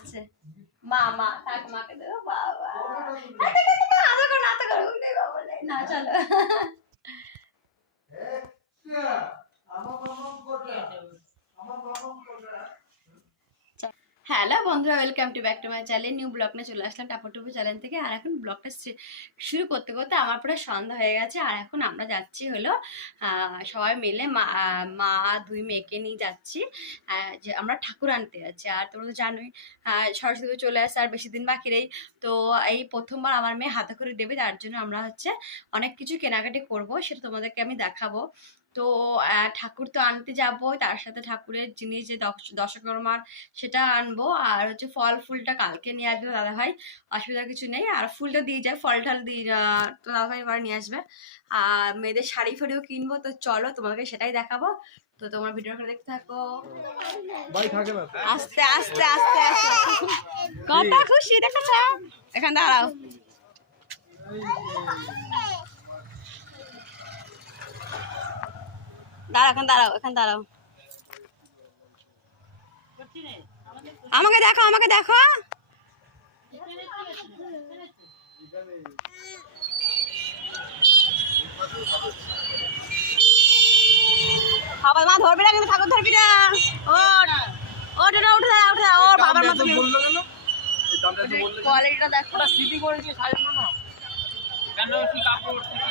করছে। মা মা থাক, মাকে দেবো। বাবা না, চলো। হ্যালো বন্ধুরা, welcome to back to my channel. New blog নিয়ে চলে আসলাম টাপুটুপু চ্যানেল থেকে। আর এখন ব্লগটা শুরু করতে করতে আমার পুরো সন্ধ্যা হয়ে গেছে। আর এখন আমরা যাচ্ছি হলো সবাই মিলে মা দুই মেয়েকে নিয়ে যাচ্ছি, যে আমরা ঠাকুর আনতে যাচ্ছি। আর তোমরা তো জানোই সরস্বতী পুজো চলে আসছে আর বেশি দিন বাকি নেই। তো এই প্রথমবার আমার মেয়ে হাতে করে দেবে, তার জন্য আমরা অনেক কিছু কেনাকাটি করব, সেটা তোমাদেরকে আমি দেখাবো। তো ঠাকুর তো আনতে যাবো, তার সাথে ঠাকুরের জিনিস যে দশকর্মার সেটা আনবো। আর ফল ফুলটা কালকে নিয়ে আসবে দাদা ভাই, অসুবিধা কিছু নেই। আর ফুলটা দিয়ে যায়, ফল ঠাল দিয়ে তো দাদা ভাই এবার নিয়ে আসবে। আর মেয়েদের শাড়ি ফাড়িও কিনবো, তো চলো তোমাকে সেটাই দেখাবো। তো তোমার ভিডিওটা দেখতে থাকো। আস্তে আস্তে আস্তে আস্তে কত খুশি দেখা যায়। এখানে দাঁড়াও, এখন দাঁড়াও, এখানে দাঁড়াও। আমাকে দেখো, আমাকে দেখো। বাবা মা ধরবি না, কিন্তু ঠাকুর ধরবি না। ওঠ ওঠ উঠে যা, উঠে যা। ওর বাবার মতো কোয়ালিটিটা দেখো। ওটা সিটি করেছে সাজানো না কেন? কি কাপড় সিটি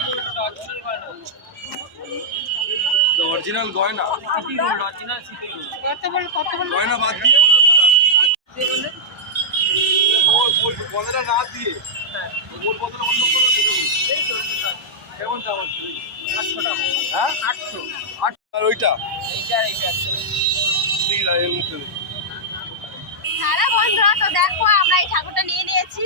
অরিজিনাল গয়না, city gold, original city gold. কত বল গয়না বাদ দিয়ে ওই গয়নাটা না দিয়ে ওর বদলে অন্য কোনো দিতে বল। কেমন দাম আছে? 800 টাকা। হ্যাঁ 800। আর ওইটা এইটা ঠিক আছে এর মুখে। হ্যালো বন্ধুরা, তো দেখো আমরা এই ঠাকুরটা নিয়ে নিয়েছি,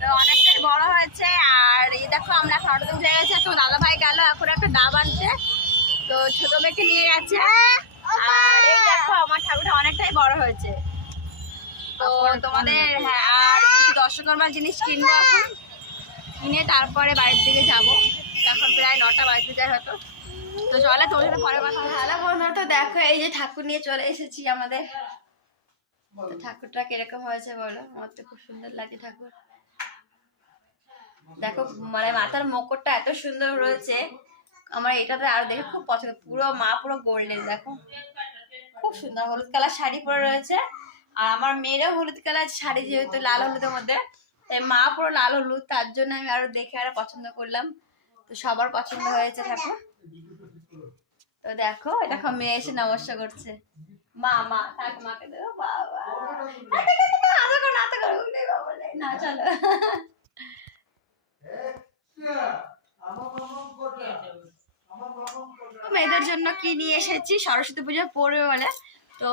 তো অনেকটাই বড় হয়েছে। আর এই দেখো আমরা ফটো উঠে গেছে, তো দাদা ভাই গেল এখন একটা ডাব আনতে, তো ছোট মেয়েকে নিয়ে গেছে। আর এই দেখো আমার ঠাকুরটা অনেকটাই বড় হয়েছে। তো তোমাদের আর কিছু দর্শকর্মার জিনিস কিনবো এখন, কিনে তারপরে বাড়ির দিকে যাবো। এখন প্রায় 9টা বাজতে যায় হয়তো। তো চলে তোর সাথে পরে কথা। হ্যালো বন্ধুরা, তো দেখো এই যে ঠাকুর নিয়ে চলে এসেছি আমাদের। তো ঠাকুরটা কিরকম হয়েছে বলো? আমার তো খুব সুন্দর লাগে ঠাকুর। দেখো মানে মাথার মকরটা এত সুন্দর রয়েছে, আমার এটাতে আরো দেখে খুব পছন্দ। পুরো মা পুরো গোল্ডেন, দেখো খুব সুন্দর। হলুদ কালার শাড়ি পরে রয়েছে, আর আমার মেয়েরাও হলুদ কালার শাড়ি, যেহেতু লাল হলুদের মধ্যে, তাই মা পুরো লাল হলুদ, তার জন্য আমি আরো দেখে আরো পছন্দ করলাম। তো সবার পছন্দ হয়েছে ঠাকুর। তো দেখো দেখো মেয়ে এসে নমস্কার করছে। মা মা থাক, মাকে দেবো। বাবা না, চলো। মেয়েদের জন্য কি নিয়ে এসেছি, সরস্বতী পুজো পড়বে বলে। তো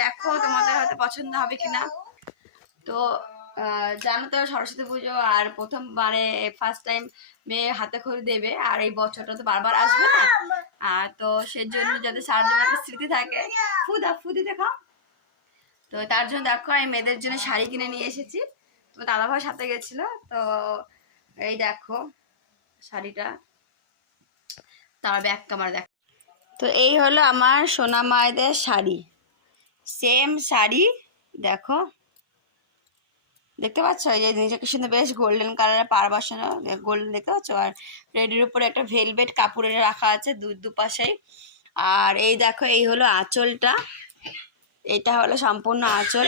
দেখো তোমাদের হয়তো পছন্দ হবে কিনা। তো জানো তো সরস্বতী পুজো, আর প্রথমবারে ফার্স্ট টাইম মেয়ে হাতে খড়ি দেবে। আর এই বছরটা তো বারবার আসবে না, আর তো সেজন্য যাতে সারা জীবন একটা স্মৃতি থাকে। ফুদি দেখাও। তো তার জন্য দেখো আমি মেয়েদের জন্য শাড়ি কিনে নিয়ে এসেছি। তো দাদা ভাই সাথে গেছিল। তো এই দেখো শাড়িটা, তার ব্যাক ক্যামেরা দেখো। তো এই হলো আমার সোনা মায়েদের শাড়ি, সেম শাড়ি। দেখো দেখতে পাচ্ছ, এই যে নিজেকে সুন্দর বেশ গোল্ডেন কালারের পার বসানো, গোল্ডেন দেখতে পাচ্ছ। আর রেডির উপরে একটা ভেলভেট কাপড়ে রাখা আছে দুপাশেই। আর এই দেখো এই হলো আঁচলটা, এটা হলো সম্পূর্ণ আঁচল,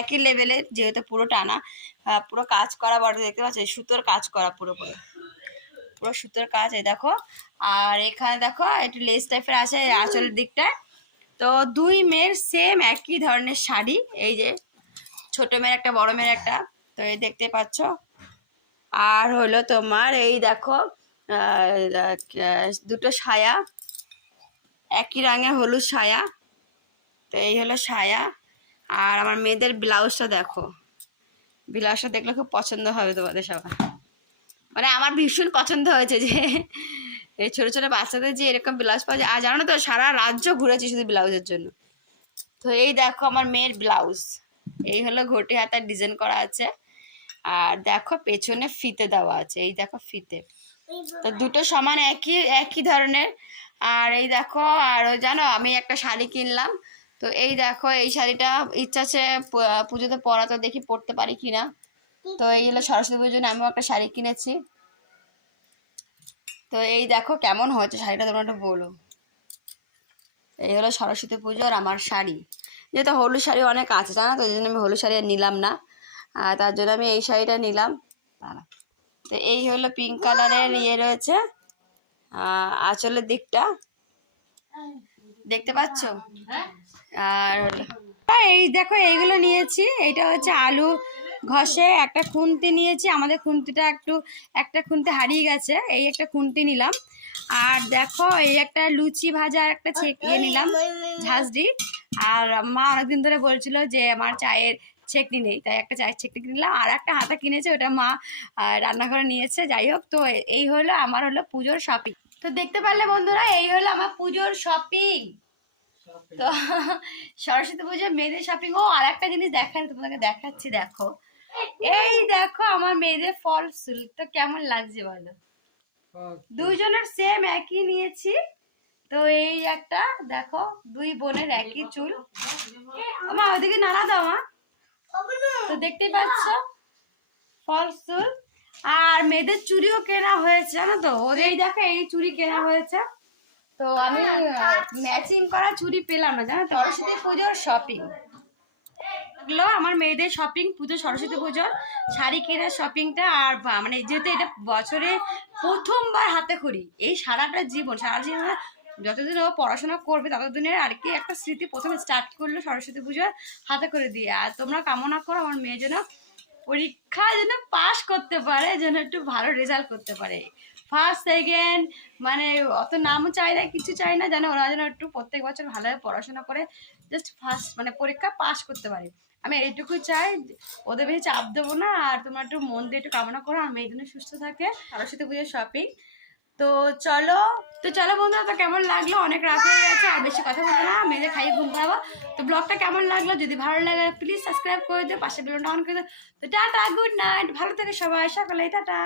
একই লেভেলের, যেহেতু পুরো টানা, পুরো কাজ করা বড়, দেখতে পাচ্ছ সুতোর কাজ করা, পুরো সুতোর কাজ। এই দেখো, আর এখানে দেখো একটু লেস টাইপের আছে আঁচলের দিকটায়। তো দুই মেয়ের সেম একই ধরনের শাড়ি, এই যে ছোট মেয়ের একটা, বড় মেয়ের একটা, তো এই দেখতে পাচ্ছ। আর হলো তোমার এই দেখো দুটো সায়া, একই রঙের হলুদ সায়া। তো এই হলো সায়া। আর আমার মেয়েদের ব্লাউজটা দেখো, ব্লাউজটা দেখলে খুব পছন্দ হবে তোমাদের সবার। মানে আমার ভীষণ পছন্দ হয়েছে যে এই ছোটো ছোটো বাচ্চাদের যে এরকম ব্লাউজ পাওয়া যায়। আর জানো না তো, সারা রাজ্য ঘুরেছি শুধু ব্লাউজের জন্য। তো এই দেখো আমার মেয়ের ব্লাউজ, এই হলো ঘটি হাতার ডিজাইন করা আছে। আর দেখো পেছনে ফিতে দেওয়া আছে, এই দেখো ফিতে। তো দুটো সমান একই ধরনের। আর এই দেখো, আর জানো আমি একটা শাড়ি কিনলাম, তো এই দেখো এই শাড়িটা ইচ্ছা আছে পুজোতে পরা, তো দেখি পরতে পারি কিনা। তো এই হলো সরস্বতী পুজোর জন্য আমিও একটা শাড়ি কিনেছি। তো এই দেখো কেমন হয়েছে শাড়িটা, তোমরা একটু বলো। এই হলো সরস্বতী পুজোর আমার শাড়ি। যেহেতু হলুদ শাড়ি অনেক আছে জানো তো, ওই জন্য আমি হলুদ শাড়ি আর নিলাম না, তার জন্য আমি এই শাড়িটা নিলাম। তো এই হলো পিঙ্ক কালারের ইয়ে রয়েছে আঁচলের দিকটা, দেখতে পাচ্ছ। আর এই দেখো এইগুলো নিয়েছি, এইটা হচ্ছে আলু ঘষে একটা খুন্তি নিয়েছি, আমাদের খুন্তিটা একটা খুন্তি হারিয়ে গেছে, এই একটা খুন্তি নিলাম। আর দেখো এই একটা লুচি ভাজা একটা ইয়ে নিলাম, ঝাঁঝরি। আর মা অনেকদিন ধরে বলছিল যে আমার চায়ের ছেঁকনি নেই, তাই একটা চায়ের ছেঁকনি কিনলাম। আর একটা হাতা কিনেছে, ওটা মা রান্নাঘরে নিয়েছে। যাই হোক, তো এই হলো আমার হলো পুজোর শপিং। তো দেখতে পারলে বন্ধুরা, এই হলো আমার পুজোর শপিং। তো সরস্বতী পুজোর মেয়েদের শপিং। ও আর একটা জিনিস দেখান, তোমাকে দেখাচ্ছি, দেখো এই দেখো আমার মেয়েদের ফল সিল্ক, তো কেমন লাগছে বলো? দুইজনের সেম একই নিয়েছি। তো এই একটা দেখো, দুই বোনের একই চুল। আমার ওইদিকে নাড়া দাও মা। তো দেখতেই পাচ্ছ ফলস চুল। আর মেয়েদের চুড়িও কেনা হয়েছে জানো তো, ওদের দেখো এই চুড়ি কেনা হয়েছে। তো আমি ম্যাচিং করা চুড়ি পেলাম না জানো তো। সরস্বতী পুজোর শপিং এগুলো আমার মেয়েদের শপিং, পুজো সরস্বতী পুজোর শাড়ি কেনার শপিংটা। আর মানে যেহেতু এটা বছরে প্রথমবার হাতে খড়ি, এই সারা জীবন যতদিন ও পড়াশোনা করবে ততদিনের আর কি একটা স্মৃতি, প্রথমে স্টার্ট করলো সরস্বতী পুজোর হাতে করে দিয়ে। আর তোমরা কামনা করো আমার মেয়ে যেন পরীক্ষা যেন পাস করতে পারে, যেন একটু ভালো রেজাল্ট করতে পারে, ফার্স্ট সেকেন্ড, মানে অত নামও চাই না, কিছু চাই না, যেন ওরা যেন একটু প্রত্যেক বছর ভালোভাবে পড়াশোনা করে জাস্ট ফার্স্ট মানে পরীক্ষা পাস করতে পারে। আমি এইটুকু চাই, ওদের বেশি চাপ দেবো না। আর তোমরা একটু মন দিয়ে একটু কামনা করো আমার মেয়ে যেন সুস্থ থাকে। সরস্বতী পুজোর শপিং। তো চলো বন্ধুরা, তো কেমন লাগলো? অনেক রাত হয়ে গেছে, আর বেশি কথা বলবো না, মেয়েদের খাইয়ে ঘুম পাবো। তো ব্লগটা কেমন লাগলো? যদি ভালো লাগে প্লিজ সাবস্ক্রাইব করে দিও, পাশে বেলটা অন করে দিও। তো টাটা, গুড নাইট, ভালো থেকে সবাই, সকালে টাটা।